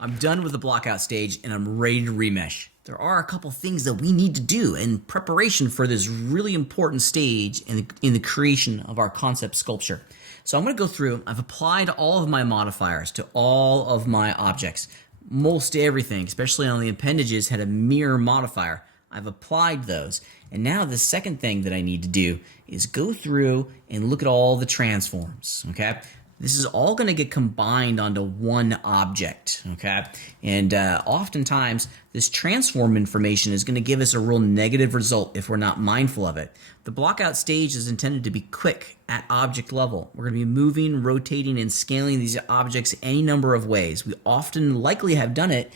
I'm done with the blockout stage and I'm ready to remesh. There are a couple things that we need to do in preparation for this really important stage in the creation of our concept sculpture. So I'm going to go through, I've applied all of my modifiers to all of my objects. Most everything, especially on the appendages, had a mirror modifier. I've applied those. And now the second thing that I need to do is go through and look at all the transforms, okay? This is all going to get combined onto one object, okay? And oftentimes, this transform information is going to give us a real negative result if we're not mindful of it. The blockout stage is intended to be quick at object level. We're going to be moving, rotating, and scaling these objects any number of ways. We often likely have done it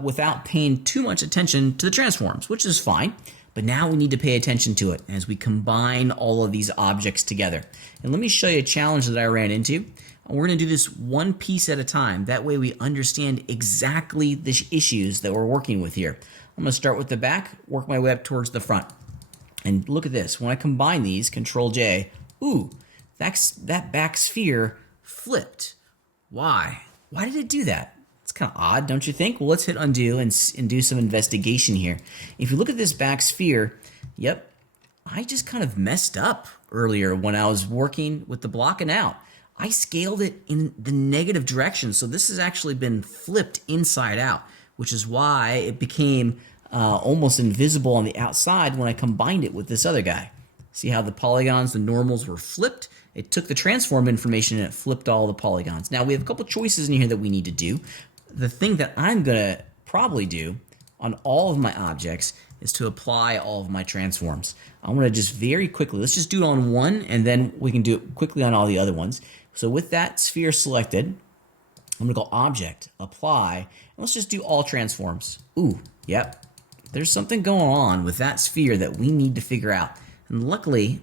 without paying too much attention to the transforms, which is fine. But now we need to pay attention to it as we combine all of these objects together. And let me show you a challenge that I ran into. We're going to do this one piece at a time. That way we understand exactly the issues that we're working with here. I'm going to start with the back, work my way up towards the front. And look at this. When I combine these, Control J, ooh, that back sphere flipped. Why? Why did it do that? It's kind of odd, don't you think? Well, let's hit undo and do some investigation here. If you look at this back sphere, yep, I just kind of messed up earlier when I was working with the blocking out. I scaled it in the negative direction, so this has actually been flipped inside out, which is why it became almost invisible on the outside when I combined it with this other guy. See how the polygons, the normals were flipped? It took the transform information and it flipped all the polygons. Now we have a couple choices in here that we need to do. The thing that I'm going to probably do on all of my objects is to apply all of my transforms. I'm going to just very quickly, let's just do it on one and then we can do it quickly on all the other ones. So with that sphere selected, I'm going to go Object, Apply, and let's just do all transforms. Ooh, yep. There's something going on with that sphere that we need to figure out. And luckily,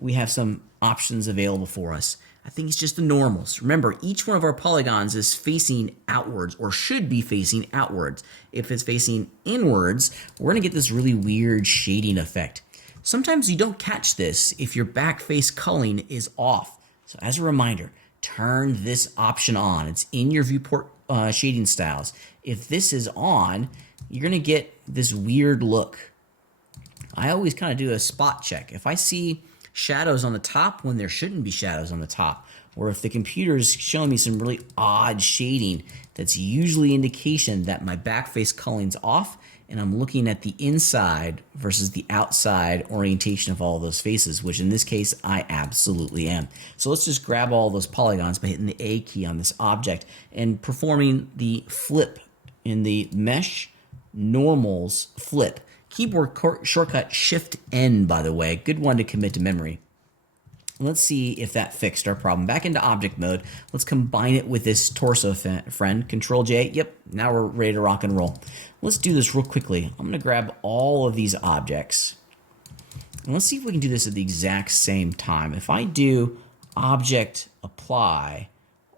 we have some options available for us. I think it's just the normals. Remember, each one of our polygons is facing outwards or should be facing outwards. If it's facing inwards, we're going to get this really weird shading effect. Sometimes you don't catch this if your back face culling is off. So as a reminder, turn this option on. It's in your viewport shading styles. If this is on, you're going to get this weird look. I always kind of do a spot check. If I see shadows on the top when there shouldn't be shadows on the top, or if the computer is showing me some really odd shading, that's usually indication that my back face culling's off and I'm looking at the inside versus the outside orientation of all those faces, which in this case I absolutely am. So let's just grab all those polygons by hitting the A key on this object and performing the flip in the mesh normals flip. Keyboard shortcut Shift N, by the way. Good one to commit to memory. Let's see if that fixed our problem. Back into object mode. Let's combine it with this torso friend. Control J. Yep, now we're ready to rock and roll. Let's do this real quickly. I'm going to grab all of these objects. And let's see if we can do this at the exact same time. If I do Object, Apply,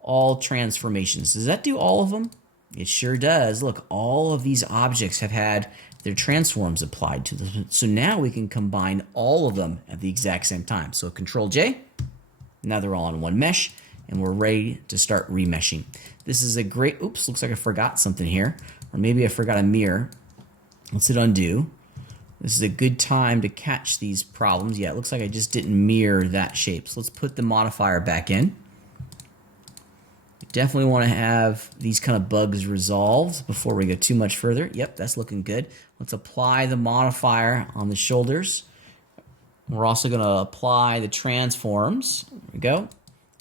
All Transformations, does that do all of them? It sure does. Look, all of these objects have had their transforms applied to them. So now we can combine all of them at the exact same time. So Control J, now they're all in one mesh, and we're ready to start remeshing. This is a great, oops, looks like I forgot something here, or maybe I forgot a mirror. Let's hit undo. This is a good time to catch these problems. Yeah, it looks like I just didn't mirror that shape. So let's put the modifier back in. Definitely want to have these kind of bugs resolved before we go too much further. Yep, that's looking good. Let's apply the modifier on the shoulders. We're also going to apply the transforms. There we go.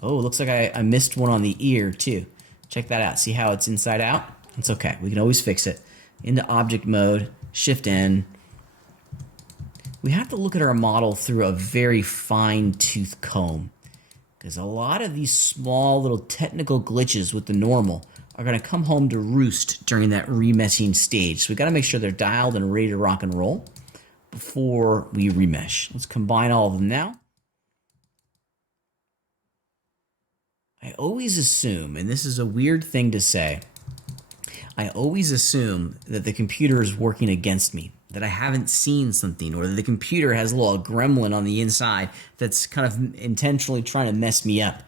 Oh, looks like I missed one on the ear too. Check that out. See how it's inside out? It's okay. We can always fix it. Into object mode, Shift N. We have to look at our model through a very fine-tooth comb, because a lot of these small little technical glitches with the normal are going to come home to roost during that remeshing stage. So we got to make sure they're dialed and ready to rock and roll before we remesh. Let's combine all of them now. I always assume, and this is a weird thing to say, I always assume that the computer is working against me, that I haven't seen something, or that the computer has a little gremlin on the inside that's kind of intentionally trying to mess me up.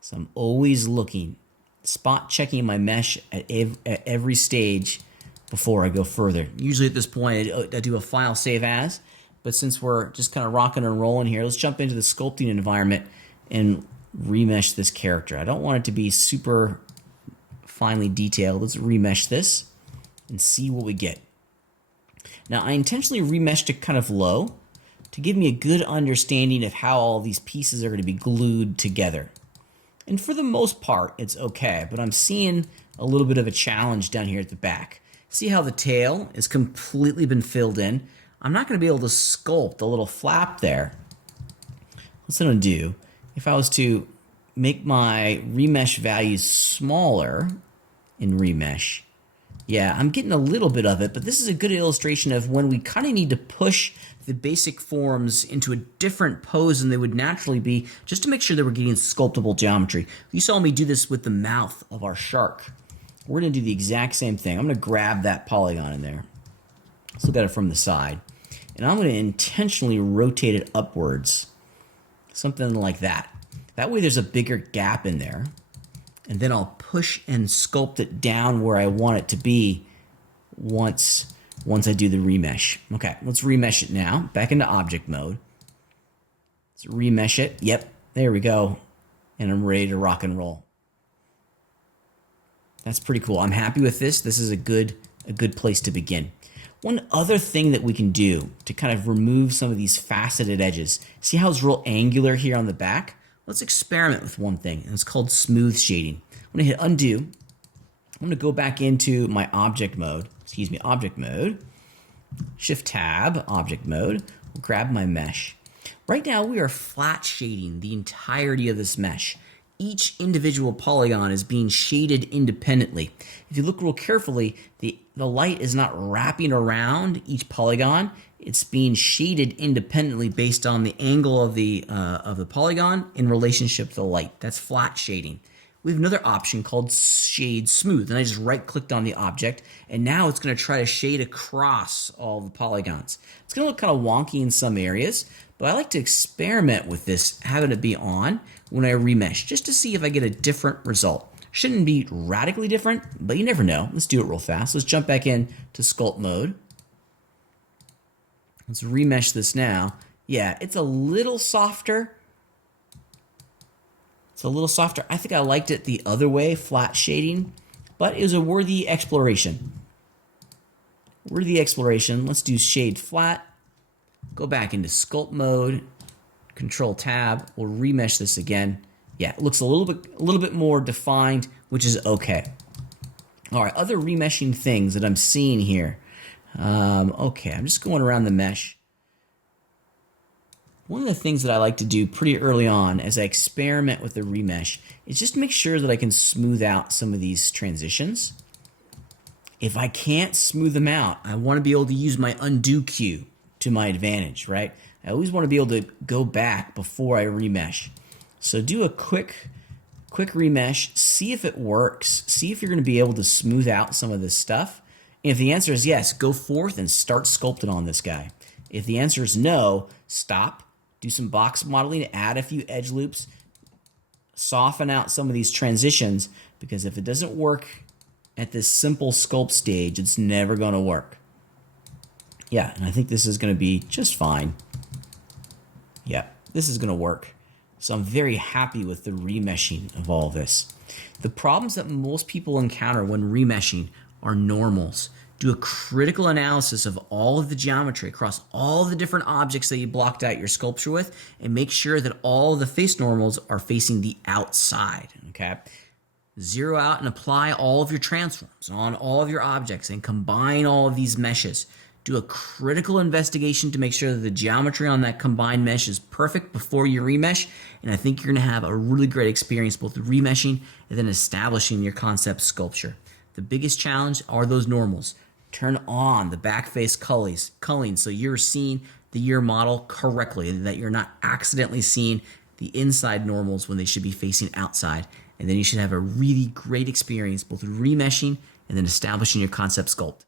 So I'm always looking spot checking my mesh at every stage before I go further. Usually at this point, I do a file save as, but since we're just kind of rocking and rolling here, let's jump into the sculpting environment and remesh this character. I don't want it to be super finely detailed. Let's remesh this and see what we get. Now, I intentionally remeshed it kind of low to give me a good understanding of how all these pieces are going to be glued together. And for the most part, it's okay, but I'm seeing a little bit of a challenge down here at the back. See how the tail is completely been filled in? I'm not going to be able to sculpt the little flap there. What's it going to do? If I was to make my remesh values smaller in remesh, yeah, I'm getting a little bit of it, but this is a good illustration of when we kind of need to push the basic forms into a different pose than they would naturally be, just to make sure that we're getting sculptable geometry. You saw me do this with the mouth of our shark. We're going to do the exact same thing. I'm going to grab that polygon in there. Let's look at it from the side. And I'm going to intentionally rotate it upwards, something like that. That way there's a bigger gap in there. And then I'll push and sculpt it down where I want it to be once I do the remesh. Okay, let's remesh it now. Back into object mode. Let's remesh it. Yep, there we go. And I'm ready to rock and roll. That's pretty cool. I'm happy with this. This is a good place to begin. One other thing that we can do to kind of remove some of these faceted edges. See how it's real angular here on the back? Let's experiment with one thing, and it's called smooth shading. I'm going to hit undo. I'm going to go back into my object mode. Object mode. Shift tab, object mode. We'll grab my mesh. Right now we are flat shading the entirety of this mesh. Each individual polygon is being shaded independently. If you look real carefully, the light is not wrapping around each polygon. It's being shaded independently based on the angle of the polygon in relationship to the light. That's flat shading. We have another option called Shade Smooth, and I just right-clicked on the object, and now it's going to try to shade across all the polygons. It's going to look kind of wonky in some areas, but I like to experiment with this, having it be on when I remesh, just to see if I get a different result. Shouldn't be radically different, but you never know. Let's do it real fast. Let's jump back in to sculpt mode. Let's remesh this now. Yeah, it's a little softer. It's a little softer. I think I liked it the other way, flat shading, but it was a worthy exploration. Worthy exploration. Let's do shade flat. Go back into sculpt mode. Control tab. We'll remesh this again. Yeah, it looks a little bit more defined, which is okay. All right, other remeshing things that I'm seeing here. Okay, I'm just going around the mesh. One of the things that I like to do pretty early on as I experiment with the remesh is just make sure that I can smooth out some of these transitions. If I can't smooth them out, I want to be able to use my undo cue to my advantage, right? I always want to be able to go back before I remesh. So do a quick remesh, see if it works, see if you're going to be able to smooth out some of this stuff. And if the answer is yes, go forth and start sculpting on this guy. If the answer is no, stop, do some box modeling, add a few edge loops, soften out some of these transitions, because if it doesn't work at this simple sculpt stage, it's never going to work. Yeah, and I think this is going to be just fine. Yeah, this is going to work. So I'm very happy with the remeshing of all this. The problems that most people encounter when remeshing are normals. Do a critical analysis of all of the geometry across all the different objects that you blocked out your sculpture with, and make sure that all of the face normals are facing the outside, okay? Zero out and apply all of your transforms on all of your objects and combine all of these meshes. Do a critical investigation to make sure that the geometry on that combined mesh is perfect before you remesh, and I think you're going to have a really great experience both remeshing and then establishing your concept sculpture. The biggest challenge are those normals. Turn on the back face culling so you're seeing your model correctly, and that you're not accidentally seeing the inside normals when they should be facing outside. And then you should have a really great experience both remeshing and then establishing your concept sculpt.